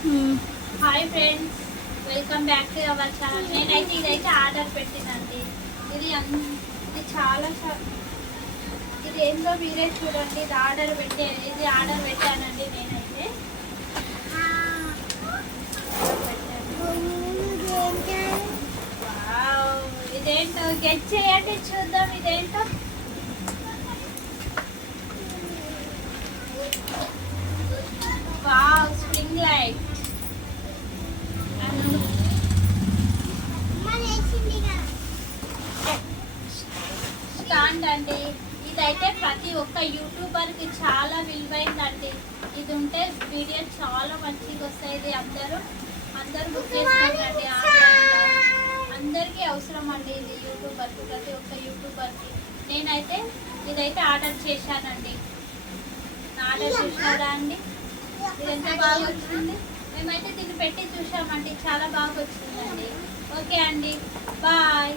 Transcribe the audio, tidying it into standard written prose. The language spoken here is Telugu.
Hi friends, welcome back to our channel. నేనైతే ఇదైతే ఆర్డర్ పెట్టినండి. ఇది ఇది చాలా ఇది ఏంటో మీరే చూడండి. ఇది ఆర్డర్ పెట్టానండి నేనైతే. ఇదేంటో గెట్ చేయండి, చూద్దాం ఇదేంటో. వావ్, స్ప్రింగ్ లైట్ స్టాండ్ అండి. ఇదైతే ప్రతి ఒక్క యూట్యూబర్కి చాలా విలువైందండి. ఇది ఉంటే వీడియో చాలా మంచిగా వస్తాయి. ఇది అందరూ బుక్ చేసుకోండి. అందరికీ అవసరం అండి ఇది యూట్యూబర్కి, ప్రతి ఒక్క యూట్యూబర్కి. నేనైతే ఇదైతే ఆర్డర్ చేశానండి. ఆర్డర్ చేసినారా అండి? ఇది ఎంత బాగా వచ్చింది. మేమైతే దీన్ని పెట్టి చూసామండి, చాలా బాగా వచ్చిందండి. ఓకే అండి, బాయ్.